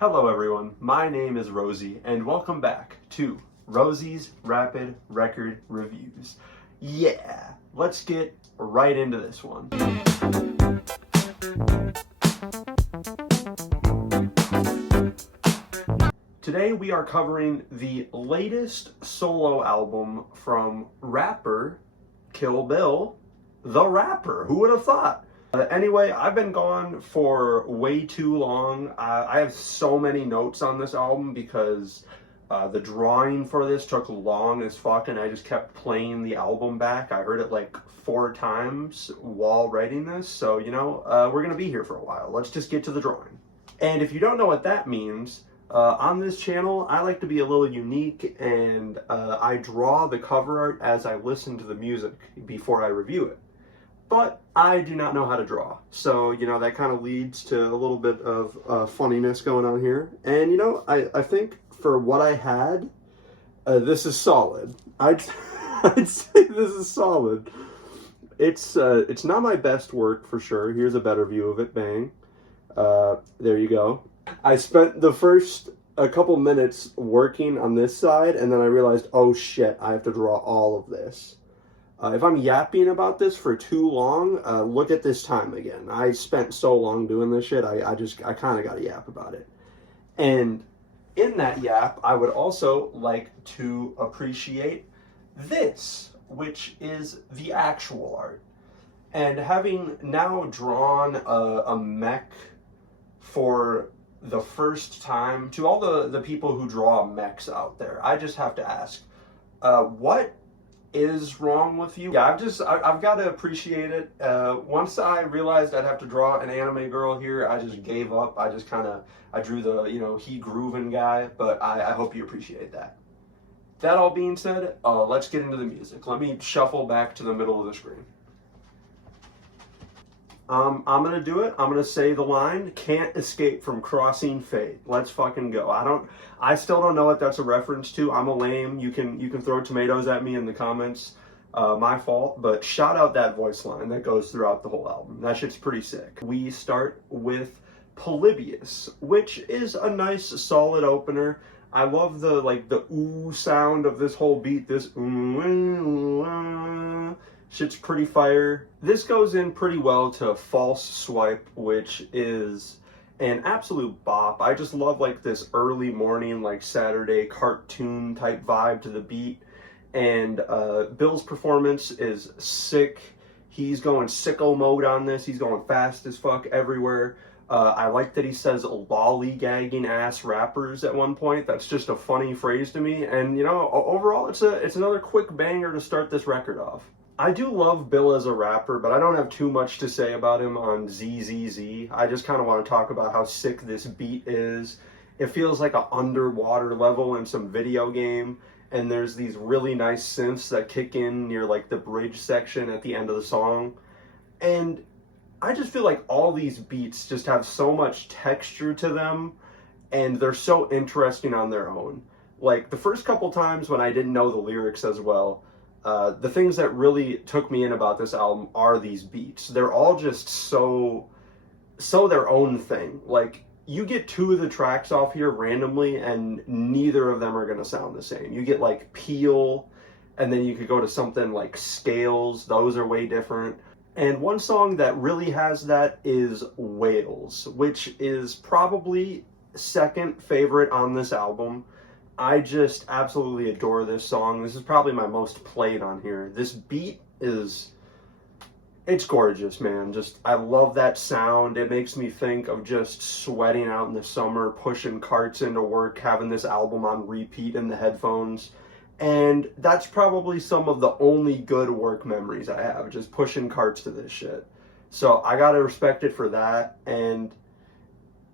Hello everyone, my name is Rosie, and welcome back to Rosie's Rapid Record Reviews. Yeah, let's get right into this one. Today we are covering the latest solo album from rapper Kill Bill, the rapper. Who would have thought? Anyway, I've been gone for way too long. I have so many notes on this album because the drawing for this took long as fuck, and I just kept playing the album back. I heard it like 4 times while writing this, so you know, we're gonna be here for a while. Let's just get to the drawing. And if you don't know what that means, on this channel, I like to be a little unique, and I draw the cover art as I listen to the music before I review it. But I do not know how to draw, so you know that kind of leads to a little bit of funniness going on here. And you know, I think for what I had, this is solid. I'd say this is solid. It's not my best work for sure. Here's a better view of it. Bang. There you go. I spent the first a couple minutes working on this side, and then I realized, oh shit, I have to draw all of this. If I'm yapping about this for too long, look at this time again. I spent so long doing this shit, I kind of got to yap about it. And in that yap, I would also like to appreciate this, which is the actual art. And having now drawn a mech for the first time, to all the people who draw mechs out there, I just have to ask, what is wrong with you? Yeah, I've got to appreciate it. Once I realized I'd have to draw an anime girl here, I just gave up. I drew the, you know, he grooving guy, but I hope you appreciate that. That all being said, let's get into the music. Let me shuffle back to the middle of the screen. I'm gonna do it. I'm gonna say the line, "Can't escape from crossing fate." Let's fucking go. I still don't know what that's a reference to. I'm a lame. You can throw tomatoes at me in the comments. My fault, but shout out that voice line that goes throughout the whole album. That shit's pretty sick. We start with Polybius, which is a nice solid opener. I love the ooh sound of this whole beat. This ooh, shit's pretty fire. This goes in pretty well to False Swipe, which is an absolute bop. I just love like this early morning, like Saturday cartoon type vibe to the beat. And Bill's performance is sick. He's going sicko mode on this. He's going fast as fuck everywhere. I like that he says lollygagging ass rappers at one point. That's just a funny phrase to me. And you know, overall, it's another quick banger to start this record off. I do love Bill as a rapper, but I don't have too much to say about him on ZZZ. I just kind of want to talk about how sick this beat is. It feels like an underwater level in some video game, and there's these really nice synths that kick in near like the bridge section at the end of the song. And I just feel like all these beats just have so much texture to them, and they're so interesting on their own. Like the first couple times when I didn't know the lyrics as well, the things that really took me in about this album are these beats. They're all just so their own thing. Like, you get 2 of the tracks off here randomly, and neither of them are going to sound the same. You get, like, Peel, and then you could go to something like Scales. Those are way different. And one song that really has that is Whales, which is probably second favorite on this album. I just absolutely adore this song. This is probably my most played on here. This beat it's gorgeous, man. I love that sound. It makes me think of just sweating out in the summer, pushing carts into work, having this album on repeat in the headphones. And that's probably some of the only good work memories I have, just pushing carts to this shit. So I gotta respect it for that. And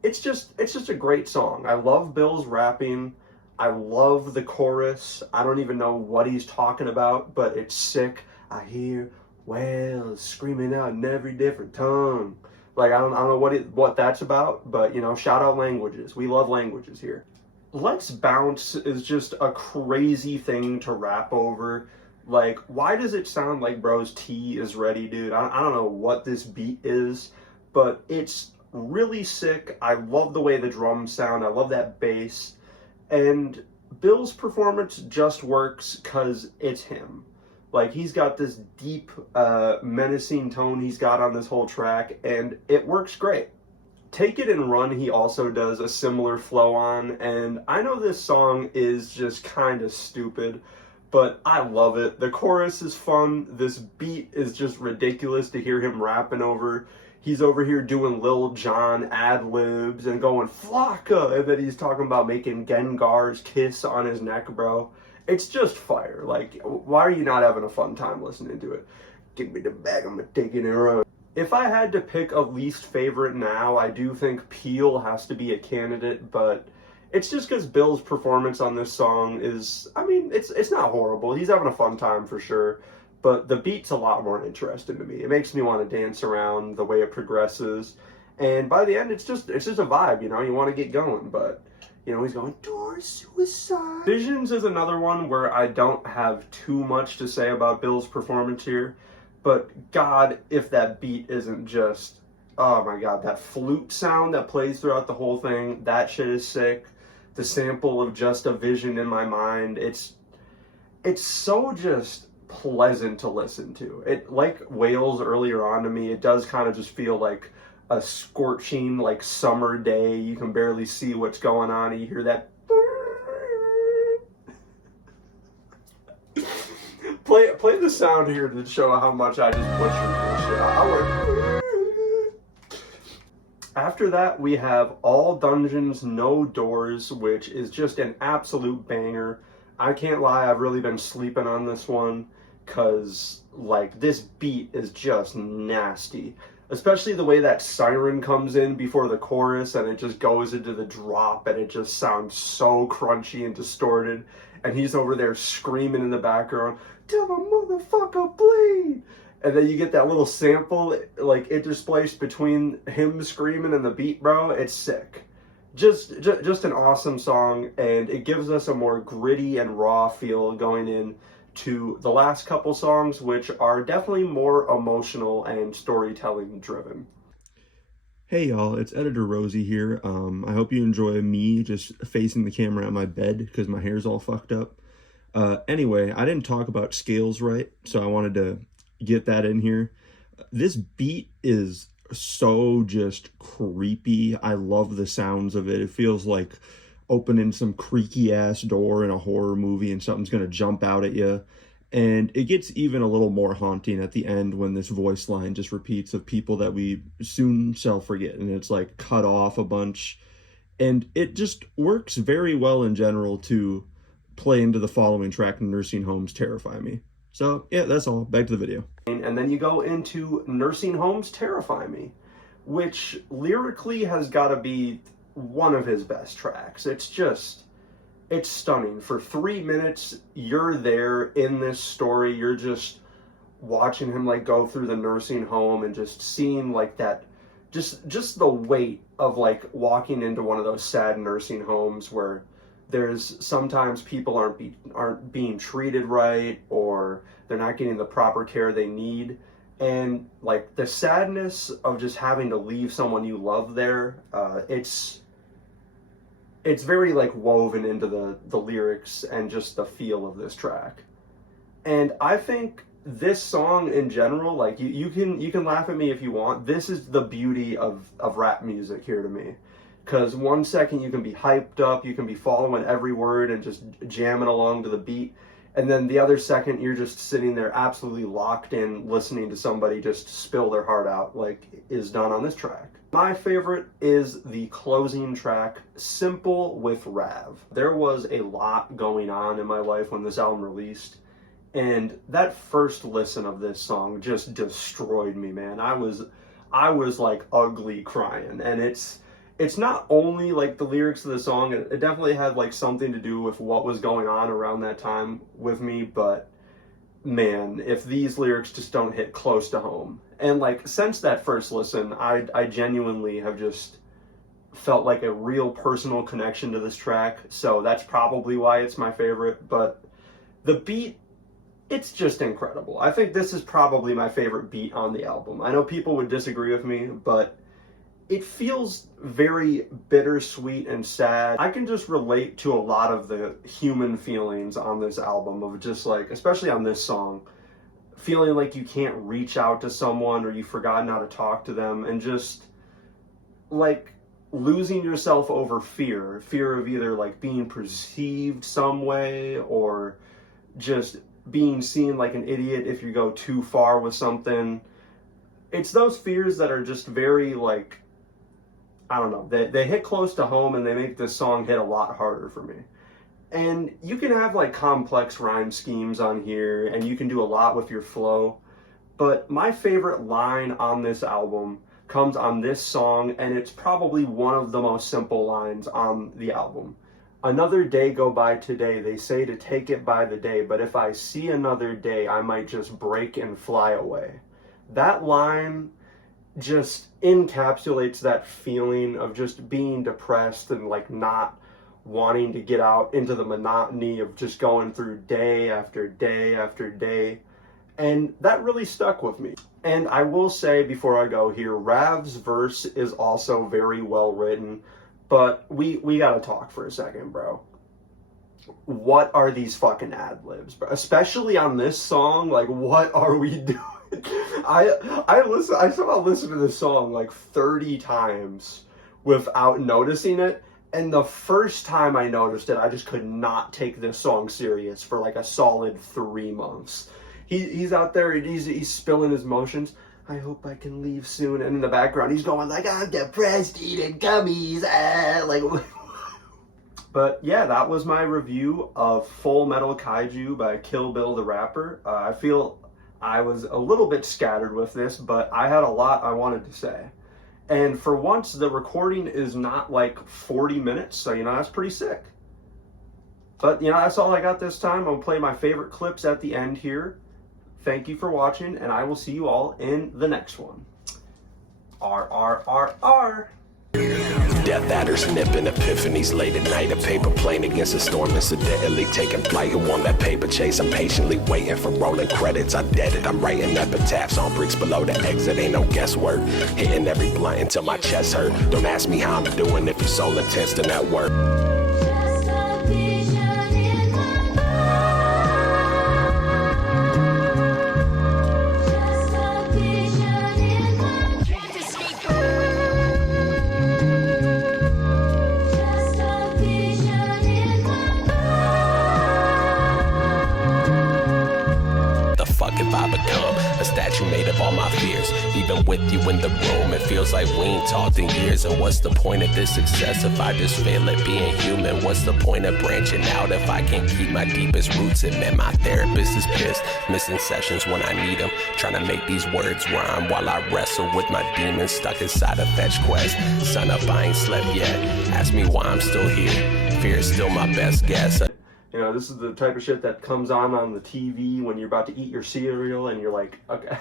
it's just a great song. I love Bill's rapping. I love the chorus. I don't even know what he's talking about, but it's sick. I hear whales screaming out in every different tongue. Like, I don't know what that's about, but, you know, shout out languages. We love languages here. Let's Bounce is just a crazy thing to rap over. Like, why does it sound like bro's tea is ready, dude? I don't know what this beat is, but it's really sick. I love the way the drums sound. I love that bass. And Bill's performance just works because it's him. Like, he's got this deep, menacing tone he's got on this whole track, and it works great. Take It and Run, he also does a similar flow on, and I know this song is just kind of stupid, but I love it. The chorus is fun. This beat is just ridiculous to hear him rapping over. He's over here doing Lil Jon ad-libs and going Flocka, and then he's talking about making Gengar's kiss on his neck, bro. It's just fire. Like, why are you not having a fun time listening to it? Give me the bag, I'm gonna take it and run. If I had to pick a least favorite now, I do think Peel has to be a candidate, but it's just because Bill's performance on this song is, I mean, it's not horrible. He's having a fun time for sure, but the beat's a lot more interesting to me. It makes me want to dance around the way it progresses, and by the end, it's just a vibe, you know? You want to get going, but, you know, he's going, door suicide. Visions is another one where I don't have too much to say about Bill's performance here. But God, if that beat isn't just, oh my God, that flute sound that plays throughout the whole thing, that shit is sick. The sample of Just a Vision in my mind, it's so just pleasant to listen to. It, like Wales earlier on to me, it does kind of just feel like a scorching, like, summer day. You can barely see what's going on, and you hear that. Play the sound here to show how much I just butchered this shit. After that, we have All Dungeons, No Doors, which is just an absolute banger. I can't lie, I've really been sleeping on this one, because, like, this beat is just nasty. Especially the way that siren comes in before the chorus, and it just goes into the drop, and it just sounds so crunchy and distorted. And he's over there screaming in the background, "Tell the motherfucker bleed!" And then you get that little sample, like, interspliced between him screaming and the beat, bro. It's sick. Just an awesome song, and it gives us a more gritty and raw feel going in to the last couple songs, which are definitely more emotional and storytelling driven. Hey y'all, it's Editor Rosie here. I hope you enjoy me just facing the camera at my bed because my hair's all fucked up. Anyway, I didn't talk about scales right, so I wanted to get that in here. This beat is so just creepy. I love the sounds of it. It feels like opening some creaky ass door in a horror movie and something's gonna jump out at you. And it gets even a little more haunting at the end when this voice line just repeats of people that we soon shall forget, and it's like cut off a bunch. And it just works very well in general to play into the following track, Nursing Homes Terrify Me. So yeah, that's all. Back to the video. And then you go into Nursing Homes Terrify Me, which lyrically has got to be one of his best tracks. It's stunning. For 3 minutes, you're there in this story. You're just watching him, like, go through the nursing home and just seeing, like, that, just the weight of, like, walking into one of those sad nursing homes where there's sometimes people aren't being treated right, or they're not getting the proper care they need. And, like, the sadness of just having to leave someone you love there, it's very, like, woven into the lyrics and just the feel of this track. And I think this song in general, like, you can laugh at me if you want. This is the beauty of rap music here to me. Because 1 second you can be hyped up, you can be following every word and just jamming along to the beat. And then the other second you're just sitting there absolutely locked in, listening to somebody just spill their heart out, like is done on this track. My favorite is the closing track, Simple with Rav. There was a lot going on in my life when this album released, and that first listen of this song just destroyed me, man. I was like ugly crying, and it's not only like the lyrics of the song, it definitely had like something to do with what was going on around that time with me, but man, if these lyrics just don't hit close to home. And like, since that first listen, I genuinely have just felt like a real personal connection to this track, so that's probably why it's my favorite. But the beat, it's just incredible. I think this is probably my favorite beat on the album. I know people would disagree with me, but it feels very bittersweet and sad. I can just relate to a lot of the human feelings on this album of just like, especially on this song, feeling like you can't reach out to someone or you've forgotten how to talk to them, and just like losing yourself over fear of either like being perceived some way or just being seen like an idiot if you go too far with something. It's those fears that are just very like, I don't know, they hit close to home, and they make this song hit a lot harder for me. And you can have like complex rhyme schemes on here, and you can do a lot with your flow, but my favorite line on this album comes on this song, and it's probably one of the most simple lines on the album. Another day go by today, they say to take it by the day, but if I see another day, I might just break and fly away. That line just encapsulates that feeling of just being depressed and like not wanting to get out into the monotony of just going through day after day after day. And that really stuck with me. And I will say before I go here, Rav's verse is also very well written, but we gotta talk for a second, bro. What are these fucking ad-libs, bro? Especially on this song, like what are we doing? I somehow listened to this song like 30 times without noticing it, and the first time I noticed it, I just could not take this song serious for like a solid 3 months. He's out there and he's spilling his emotions. I hope I can leave soon, and in the background he's going like, I'm depressed eating gummies, like. But yeah, that was my review of Full Metal Kaiju by Kill Bill the Rapper. I feel I was a little bit scattered with this, but I had a lot I wanted to say. And for once, the recording is not like 40 minutes, so that's pretty sick. But that's all I got this time. I'm gonna play my favorite clips at the end here. Thank you for watching, and I will see you all in the next one. RRRR. Death adders nipping epiphanies late at night. A paper plane against a storm incidentally taking flight. Who on that paper chase? I'm patiently waiting for rolling credits. I dead it. I'm writing epitaphs on bricks below the exit. Ain't no guesswork. Hitting every blunt until my chest hurt. Don't ask me how I'm doing if you're so intense to that work. Statue made of all my fears. Even with you in the room, it feels like we ain't talked in years. And what's the point of this success if I just fail at being human? What's the point of branching out if I can't keep my deepest roots in? Man, my therapist is pissed, missing sessions when I need them, trying to make these words rhyme while I wrestle with my demons stuck inside a fetch quest. Sun up, I ain't slept yet. Ask me why I'm still here. Fear is still my best guess. This is the type of shit that comes on the TV when you're about to eat your cereal and you're like, okay.